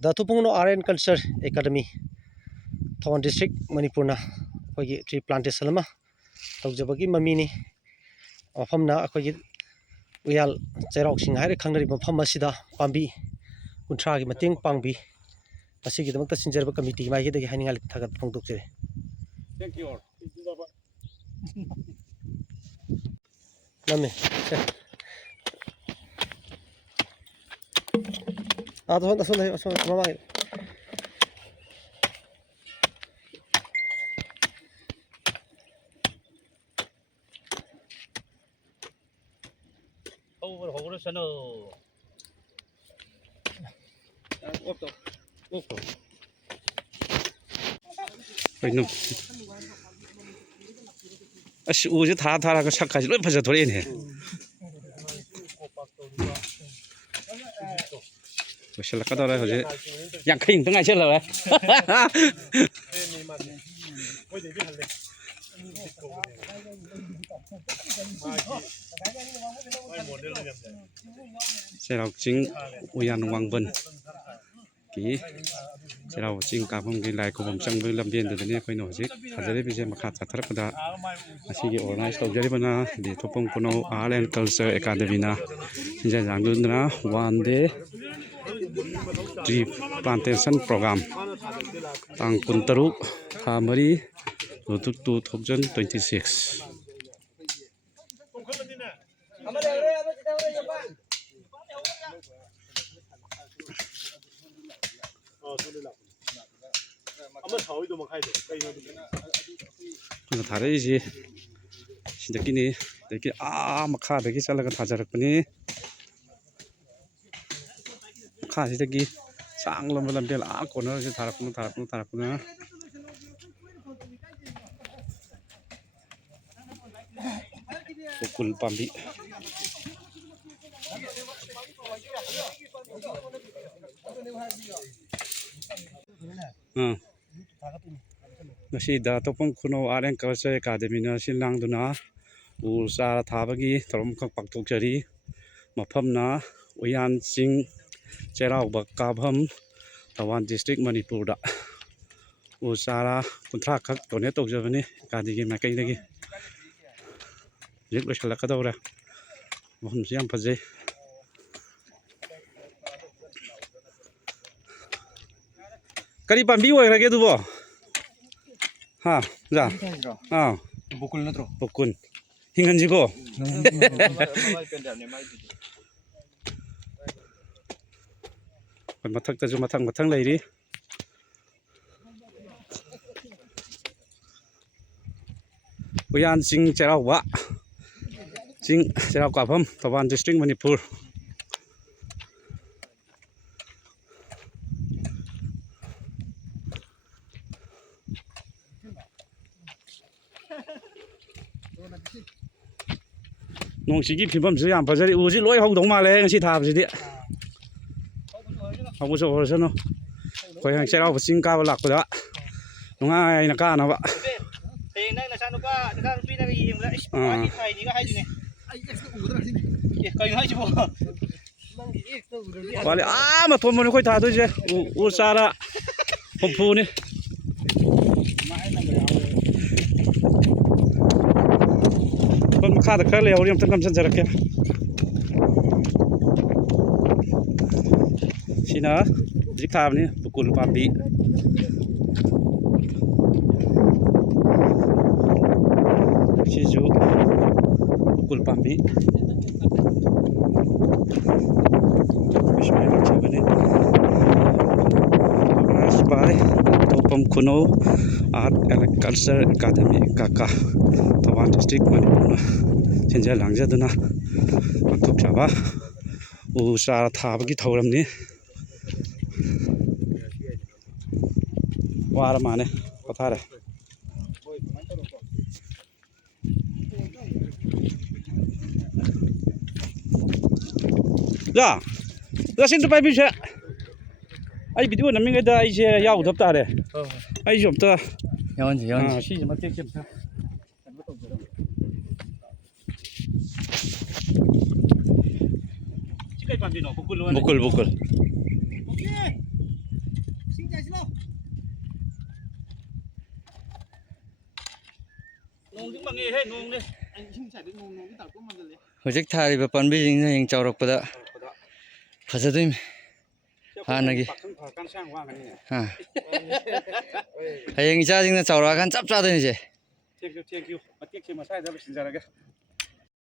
The Thupungno Art and Culture Academy Thawon District Manipurna akhoi tree plantation lama tawjabagi mamini mafamna akhoi uyal chairok sing haire khangnari mafam asida pambi kunthra gi mateng pangbi asigi damakta sinjarba committee mai gi dagi haningal thagat phongdokjere. Thank you all. Name Aso mama Over Hogorosano. No. 우지 다 달아가 샷까지 로 파져 돌이네. 저 까다라 하지. 양크인 등아 셔라. Serau chính uyan Wang Vân ký serau chính cả phong cái lại củaผมsang với lâm viên từ này coi nổi chứ thật ra đấy bây giờ mà khát thật rất là chỉ cái online tàu jadi mana di Thupung Kuno Art and Culture Academy na xin chào giảng viên na one day tree plantation program tang kuntaruk thamari 2026 그 다르지 신데끼니 되게 막하 되게 잘라가 다 자랐더니 카시데기 쌍럼을 코너 이제 달았구나 bukul pambi ngasi da Thupung Kuno Art and Culture Academy na silangduna ulsa thabagi thorom khak pakthokjari mafamna uyan sing cherau bakabham Tawan District Manipur da ulsara kunthra khak tone tokjabani kadigi makai dagi yek losalakadawra mohon siam phajai kari pambi oirage dubo ha ja Bukul na tro. bukun hinganjigo mathakta ju mathang leiri uyan sing cherau wa sing cherau kapham Tawan District Manipur 농식이 비범지 안 빠져리 우지 로이 홍동 말래 ngasi 탑지디 하고서 그러서는 고향 cherau sing ka lakda nungai na ka na ba Nang nasa ano ka, nagkaroon na yung ay try ni ka hay din eh. Ay extra udra din. Kayo hay mo. Mangi extra udra. Wali mathom mo koi tha do je usara phompu ni kon makha da khar le auri am tam san jarak ya sina dikha ni bukul pambi Siju bukul pambi Bismillah chabane Mas by Thupung Kuno Art and Culture Academy Kaka Tawan District Manipur sinja langjaduna antuk chaba usara thabagi thauramni wara mane pathare 야, sin to pai bi che ai video na minga da ai che yaw thap ta re ai jom ta Yawan si ma tek tek ta chikai pambi no bukul Bukul. 좀 망해 해 농네 아니 힘 잘해 농이 다 꼬만들래 ꯍꯧꯖꯤꯛ ꯊꯥꯔꯤꯕ ꯄꯥꯝꯕꯤꯁꯤꯡꯁꯤ ꯍꯌꯦꯡ ꯆꯥꯎꯔꯛꯄꯗ ꯐꯖꯗꯣꯏꯅꯤ ꯍꯥꯟꯅꯒꯤ ꯍꯌꯦꯡ ꯏꯆꯥꯁꯤꯡꯅ ꯆꯥꯎꯔꯛꯑꯀꯥꯟ ꯆꯞ ꯆꯥꯗꯣꯏꯅꯤ ꯁꯦ thank you ꯃꯇꯦꯛꯁꯤ ꯃꯁꯥꯏꯗ ꯂꯣꯏꯁꯤꯟꯖꯔꯒꯦ